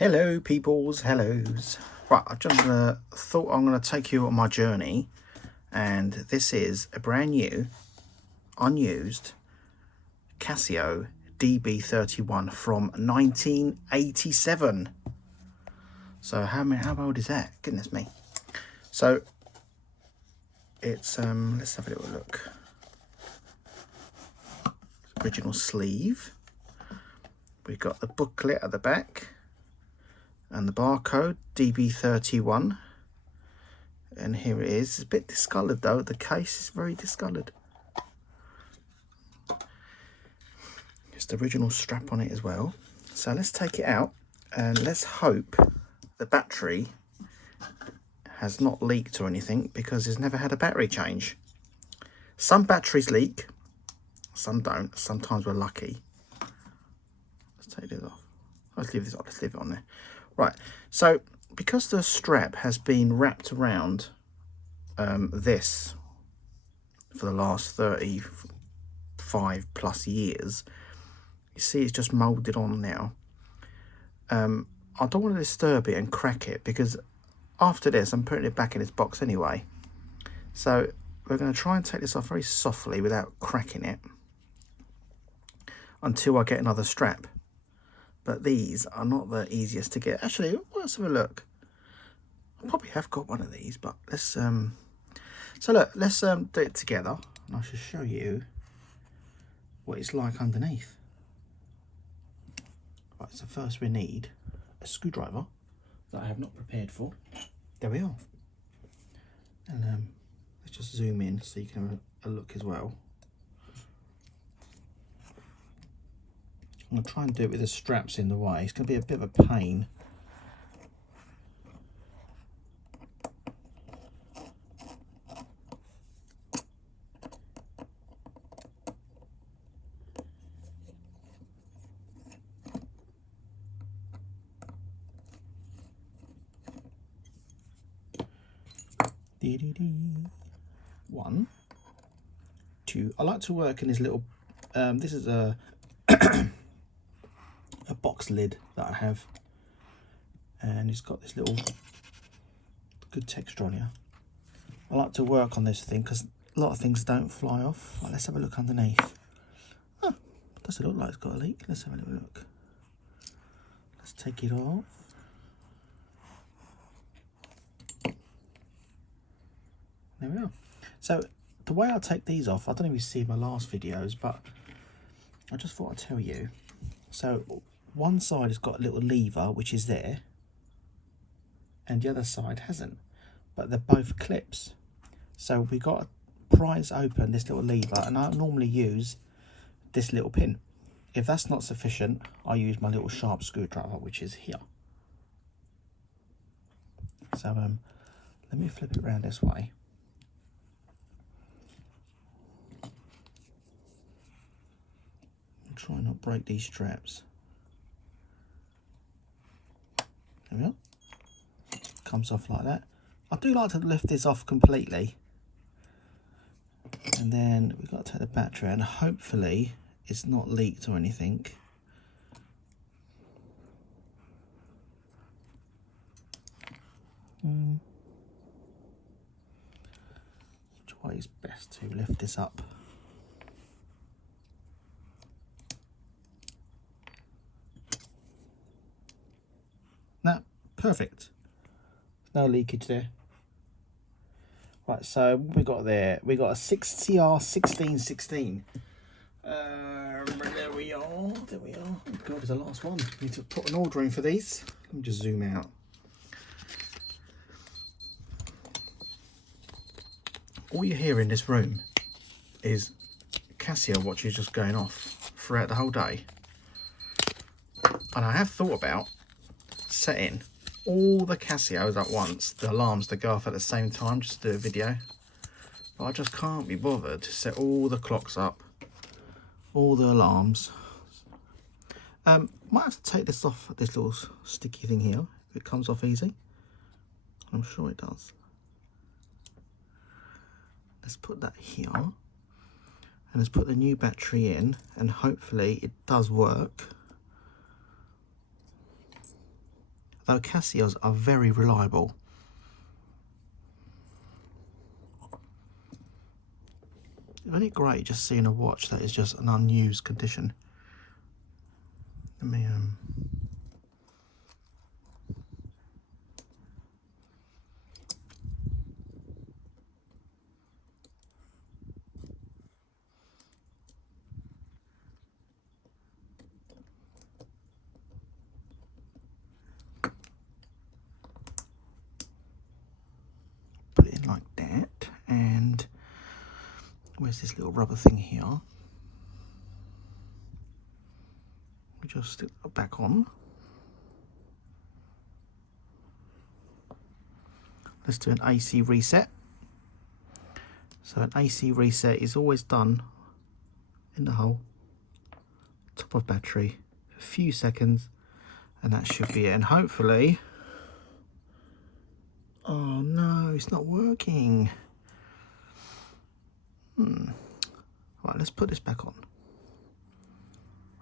Hello peoples, hellos. Right, I just thought I'm going to take you on my journey, and this is a brand new, unused Casio DB31 from 1987. So how old is that? Goodness me. So it's let's have a little look. Original sleeve. We've got the booklet at the back and the barcode DB31, and here it is. It's a bit discoloured though, the case is very discoloured. It's the original strap on it as well. So let's take it out and let's hope the battery has not leaked or anything, because it's never had a battery change. Some batteries leak, some don't. Sometimes we're lucky. Let's take this off. Let's leave this on. Let's leave it on there. Right, so because the strap has been wrapped around this for the last 35 plus years, you see it's just moulded on now. I don't want to disturb it and crack it, because after this I'm putting it back in its box anyway. So we're going to try and take this off very softly without cracking it until I get another strap. But these are not the easiest to get. Actually, let's have a look. I probably have got one of these, but let's so look, let's do it together, and I shall show you what it's like underneath. Right, so first we need a screwdriver that I have not prepared for. There we are. And let's just zoom in so you can have a look as well. I'm going to try and do it with the straps in the way. It's going to be a bit of a pain. One, two. I like to work in this little, this is a a box lid that I have, and it's got this little good texture on here. I like to work on this thing because a lot of things don't fly off. Right, let's have a look underneath. Oh, doesn't look like it's got a leak. Let's have a little look. Let's take it off. There we are. So the way I take these off, I don't know if you see my last videos, but I just thought I'd tell you. So one side has got a little lever which is there, and the other side hasn't, but they're both clips. So we got to prise open this little lever, and I normally use this little pin. If that's not sufficient, I use my little sharp screwdriver, which is here. So let me flip it around this way. Try not to break these straps. There we are. Comes off like that. I do like to lift this off completely, and then we've got to take the battery out, and hopefully it's not leaked or anything. Which way is best to lift this up? No, perfect. No leakage there. Right, so what we got there? We got a CR1616. There we are. There we are. Oh God, it's the last one. We need to put an order in for these. Let me just zoom out. All you hear in this room is Casio watches just going off throughout the whole day. And I have thought about setting all the Casios at once, the alarms to go off at the same time, just to do a video, but I just can't be bothered to set all the clocks up, all the alarms. Might have to take this off, this little sticky thing here, if it comes off easy. I'm sure it does. Let's put that here, and let's put the new battery in, and hopefully it does work. though Casios are very reliable. Isn't it great just seeing a watch that is just an unused condition? Let me put it in like that, and where's this little rubber thing here? We just stick it back on. Let's do an AC reset. So an AC reset is always done in the hole, top of battery, a few seconds, and that should be it. And hopefully, oh no, it's not working. Right, let's put this back on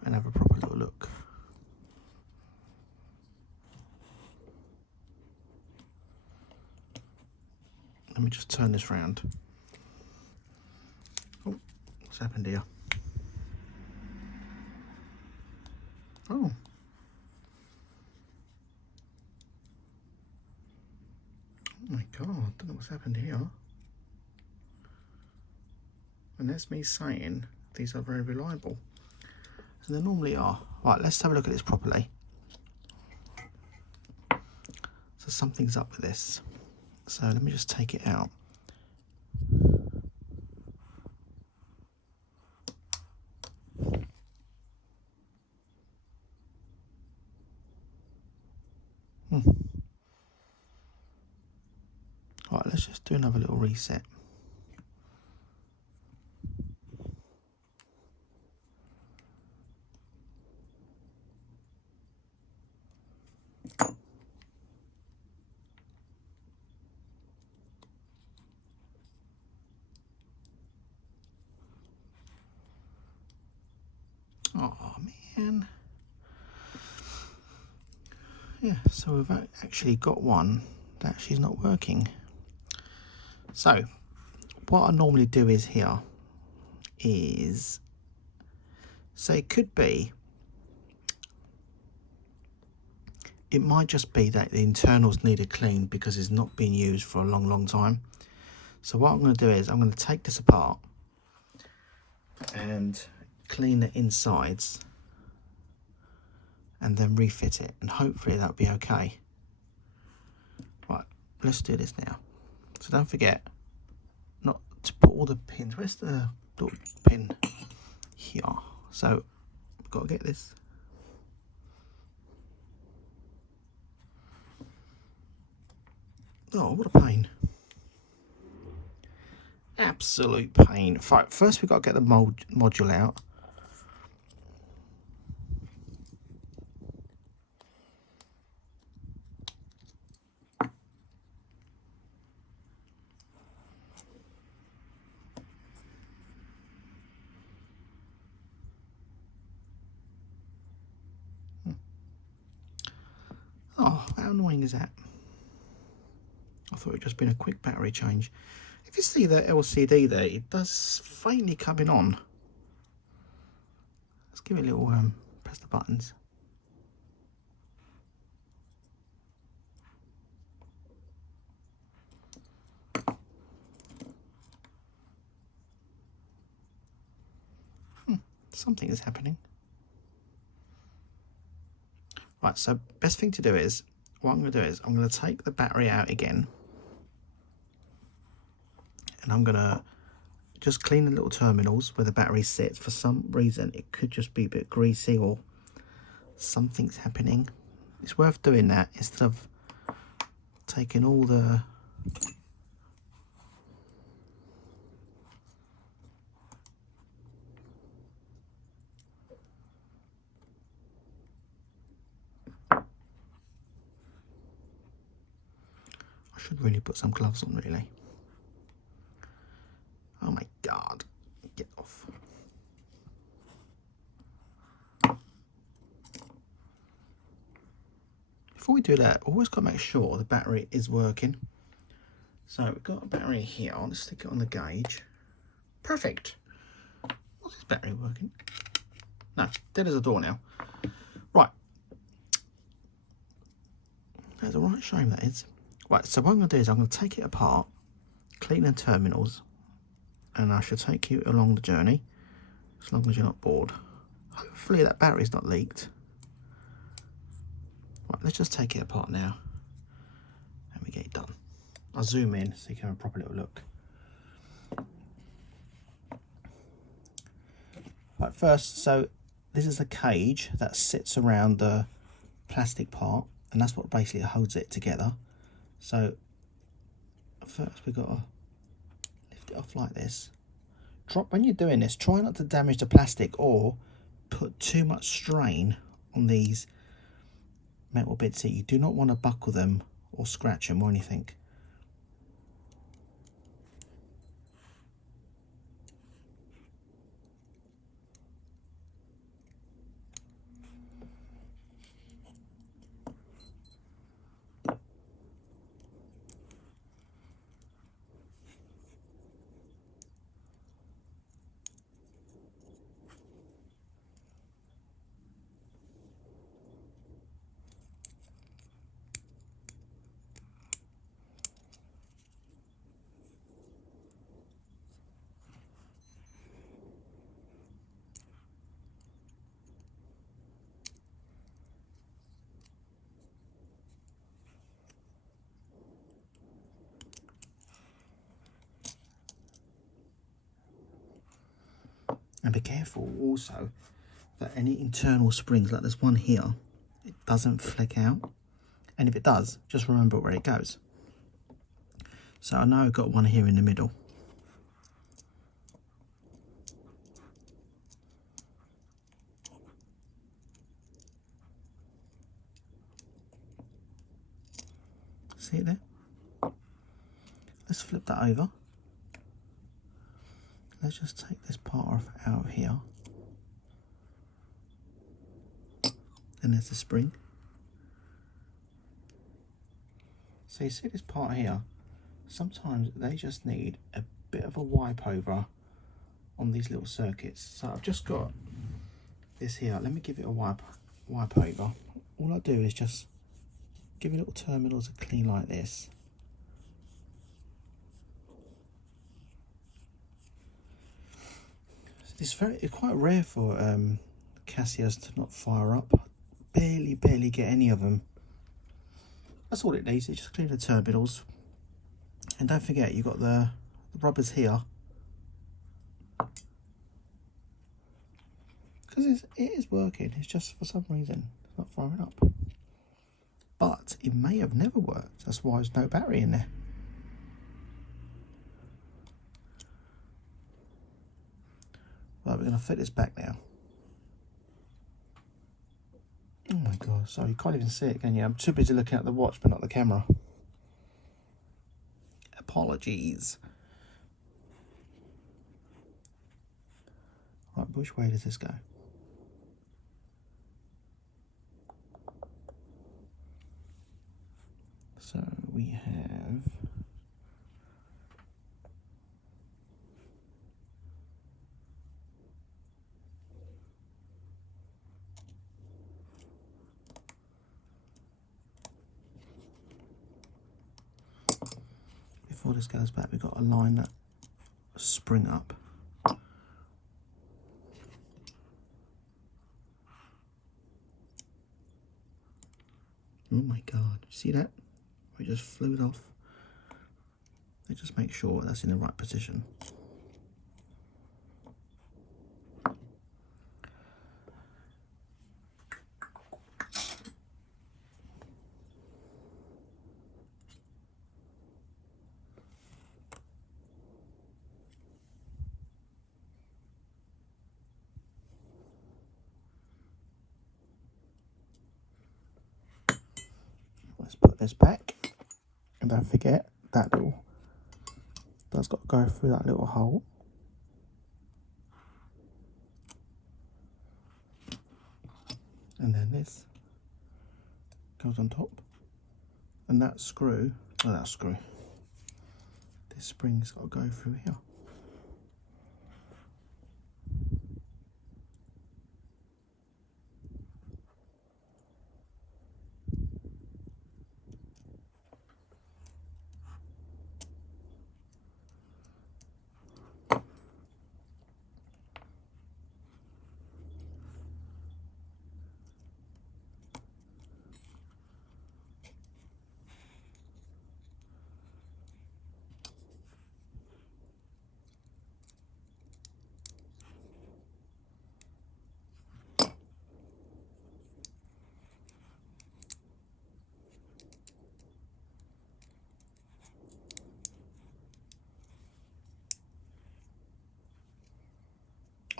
and have a proper little look. Let me just turn this round. Oh, what's happened here? Oh. Oh my God, I don't know what's happened here. And that's me saying these are very reliable. And they normally are. Right, let's have a look at this properly. So something's up with this. So let me just take it out. Right, let's just do another little reset. Oh man. Yeah, so we've actually got one that actually not working. So what I normally do is here is, so it could be, it might just be that the internals need a clean because it's not been used for a long time. So what I'm going to do is I'm going to take this apart and clean the insides and then refit it, and hopefully that'll be okay. Right, let's do this now. So don't forget not to put all the pins. Where's the little pin? Here. So I've got to get this. Oh, what a pain. Absolute pain. Right, first we've got to get the module out. Oh, how annoying is that? I thought it'd just been a quick battery change. If you see the LCD there, it does faintly coming on. Let's give it a little press the buttons. Something is happening. Right, so best thing to do is, what I'm going to do is I'm going to take the battery out again, and I'm going to just clean the little terminals where the battery sits. For some reason it could just be a bit greasy or something's happening. It's worth doing that instead of taking all the I should really put some gloves on, really. Oh my God, get off. Before we do that, always got to make sure the battery is working. So we've got a battery here. Let's stick it on the gauge. Perfect. What's this battery working? No, dead as a door now. Right. That's a right shame, that is. Right, so what I'm going to do is I'm going to take it apart, clean the terminals, and I shall take you along the journey, as long as you're not bored. Hopefully that battery's not leaked. Right, let's just take it apart now, and we get it done. I'll zoom in so you can have a proper little look. Right, first, so this is a cage that sits around the plastic part, and that's what basically holds it together. So first we've got to lift it off like this. When you're doing this, try not to damage the plastic or put too much strain on these metal bits here. You do not want to buckle them or scratch them or anything. And be careful also that any internal springs, like there's one here, it doesn't flick out. And if it does, just remember where it goes. So I know I've got one here in the middle. See it there? Let's flip that over. Let's just take this part off out of here. And there's the spring. So you see this part here? Sometimes they just need a bit of a wipe over on these little circuits. So I've just got this here. Let me give it a wipe over. All I do is just give it little terminals a clean like this. It's quite rare for Casios to not fire up. Barely get any of them. That's all it needs. It's just clean the terminals. And don't forget, you've got the rubbers here. Because it is working. It's just for some reason it's not firing up. But it may have never worked. That's why there's no battery in there. Right, we're going to fit this back now. Oh my god, sorry, you can't even see it, can you? I'm too busy looking at the watch but not the camera. Apologies. Right, which way does this go? So we have before this goes back, we've got to line that spring up. Oh my god, see that? We just flew it off. Let's just make sure that's in the right position. Let's put this back. And don't forget that that's got to go through that little hole. And then this goes on top, and that screw, this spring's got to go through here.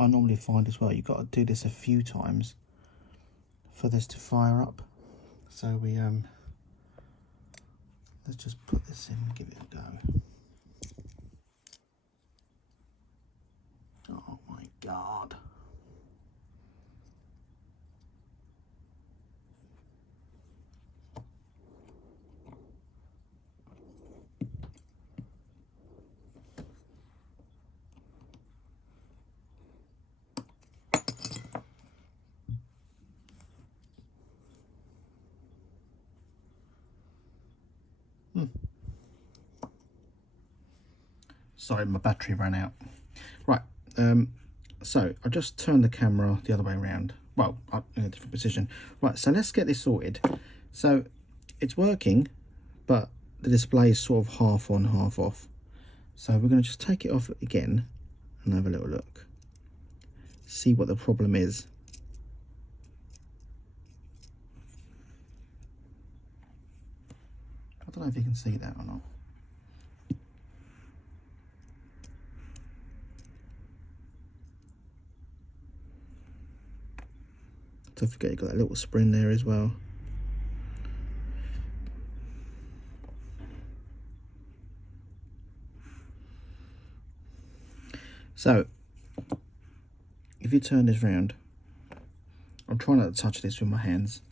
I normally find as well you've got to do this a few times for this to fire up. So we let's just put this in and give it a go. Oh my God. Sorry, my battery ran out. Right, so I just turned the camera the other way around. Well, up in a different position. Right, so let's get this sorted. So it's working, but the display is sort of half on, half off. So we're going to just take it off again and have a little look. See what the problem is. I don't know if you can see that or not. Don't forget you've got that little spring there as well. So if you turn this round, I'm trying not to touch this with my hands.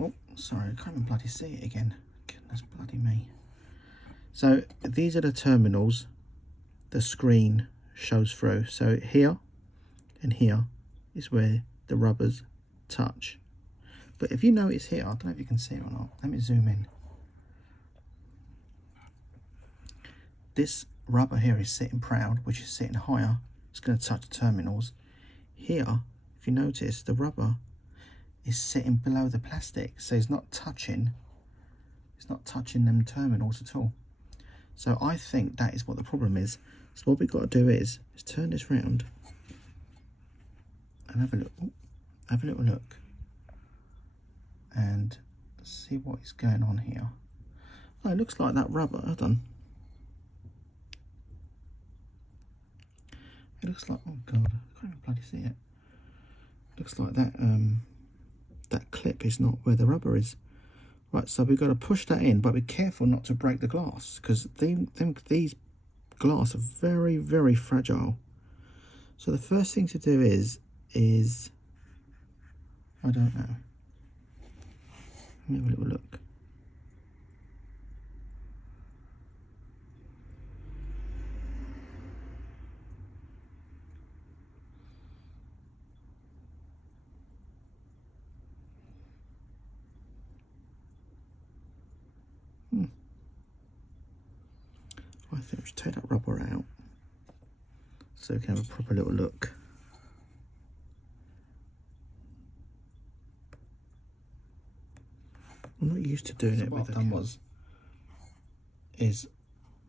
Oh, sorry, I can't even bloody see it again. Goodness bloody me. So these are the terminals the screen shows through. So here and here is where the rubbers touch. But if you notice here, I don't know if you can see it or not. Let me zoom in. This rubber here is sitting proud, which is sitting higher. It's going to touch the terminals. Here, if you notice, the rubber is sitting below the plastic, so it's not touching them terminals at all. So I think that is what the problem is. So what we've got to do is turn this round and have a look. Have a little look and see what is going on here. Oh, it looks like that rubber. Hold on. It looks like, oh God, I can't even bloody see it. Looks like that that clip is not where the rubber is. Right, so we've got to push that in, but be careful not to break the glass, because these glass are very, very fragile. So the first thing to do is I don't know. Let me have a little look. I think we should take that rubber out so we can have a proper little look. I'm not used to doing it. What I've done is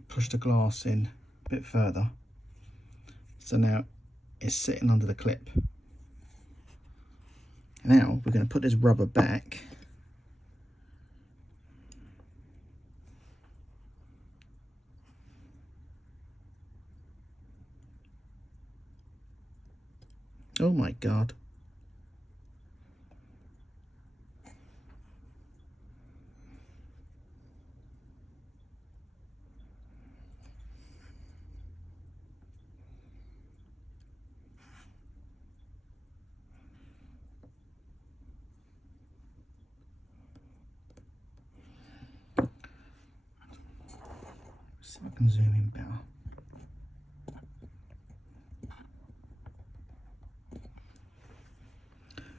push the glass in a bit further. So now it's sitting under the clip. Now we're going to put this rubber back. Oh my God. see if I can zoom in better.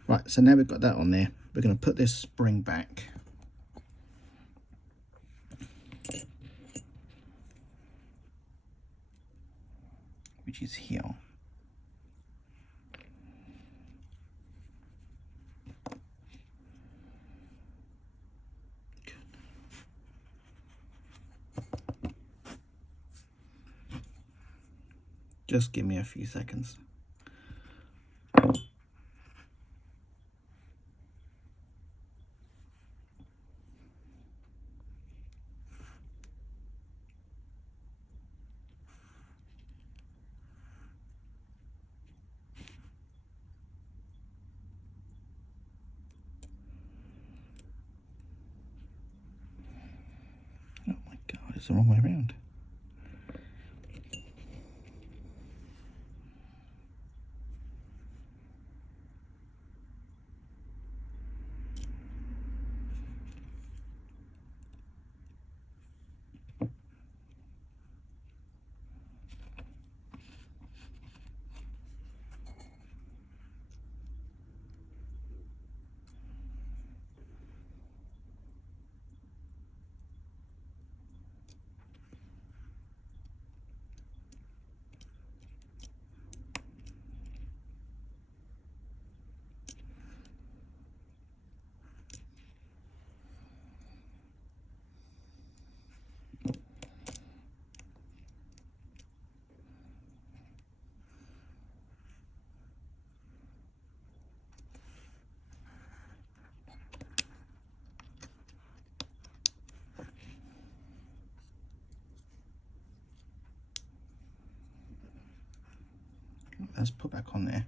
Right, so now we've got that on there. We're going to put this spring back. Which is here. Good. Just give me a few seconds. Oh my God, it's the wrong way around. Let's put back on there.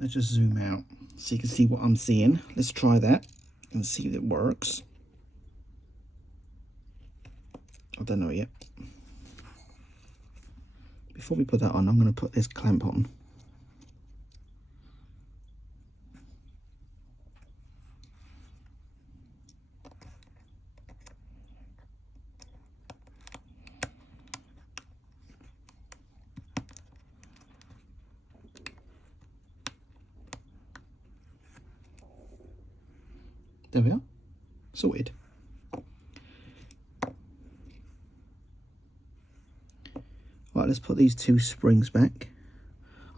Let's just zoom out so you can see what I'm seeing. Let's try that and see if it works. I don't know yet. Before we put that on, I'm going to put this clamp on. There we are, sorted. Right, let's put these two springs back.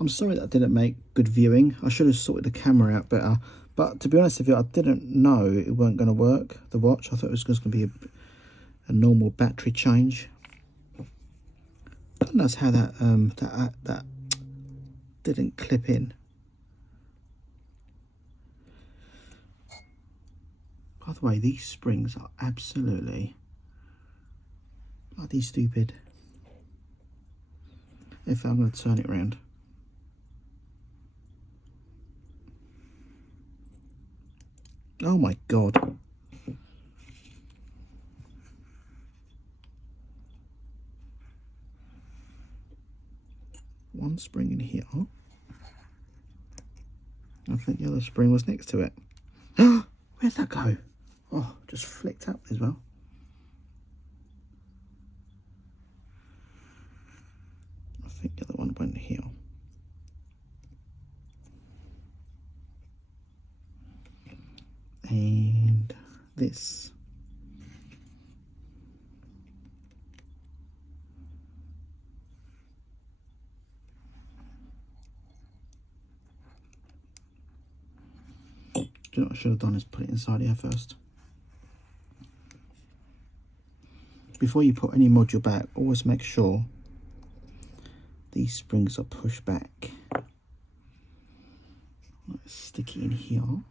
I'm sorry that I didn't make good viewing. I should have sorted the camera out better. But to be honest with you, I didn't know it weren't going to work, the watch. I thought it was just going to be a normal battery change. God knows how that didn't clip in. By the way, these springs are absolutely bloody stupid. If I'm going to turn it around. Oh my God. One spring in here. I think the other spring was next to it. Where'd that go? Oh, just flicked up as well. I think the other one went here. And this. Do you know what I should have done is put it inside here first. Before you put any module back, always make sure these springs are pushed back. Let's stick it in here.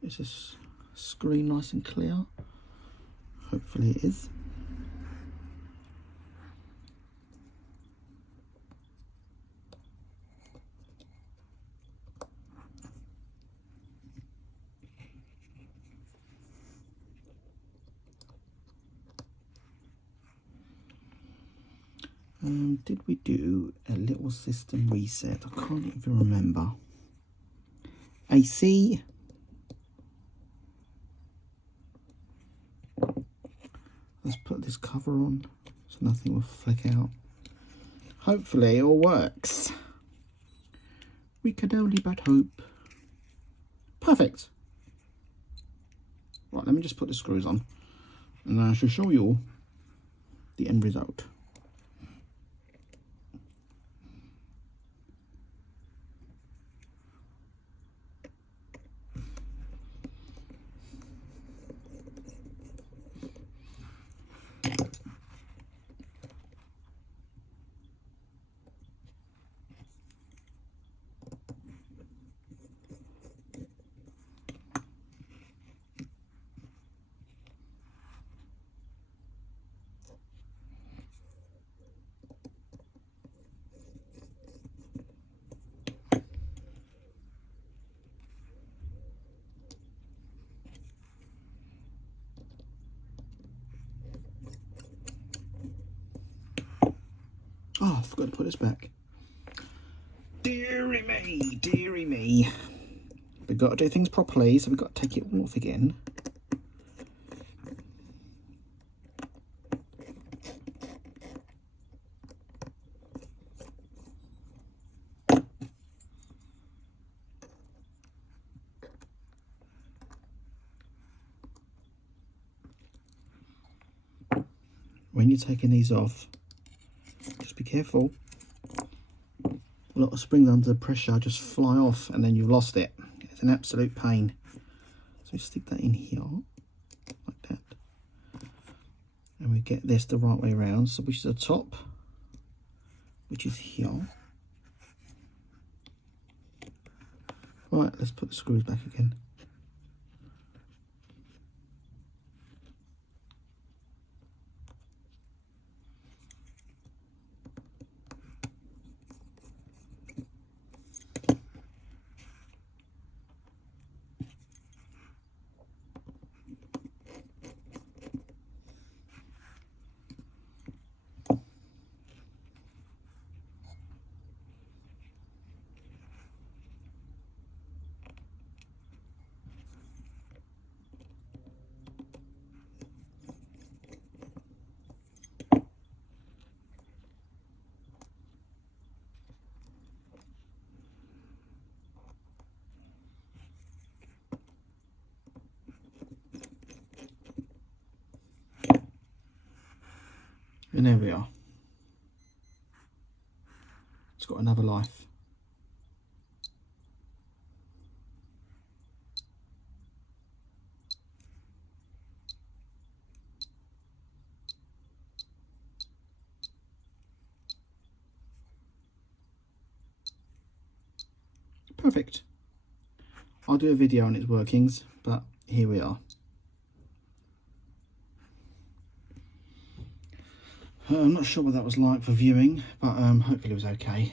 Is this screen nice and clear? Hopefully it is. Did we do a little system reset? I can't even remember. AC. I let's put this cover on so nothing will flick out. Hopefully it all works. We can only but hope. Perfect. Right, let me just put the screws on and I shall show you the end result. Oh, I forgot to put this back. Deary me, deary me. We've got to do things properly, so we've got to take it all off again. When you're taking these off, just be careful. A lot of springs under pressure just fly off and then you've lost it. It's an absolute pain. So we stick that in here, like that. And we get this the right way around, so which is the top, which is here. Right, let's put the screws back again. And there we are. It's got another life. Perfect. I'll do a video on its workings, but here we are. I'm not sure what that was like for viewing, but hopefully it was okay.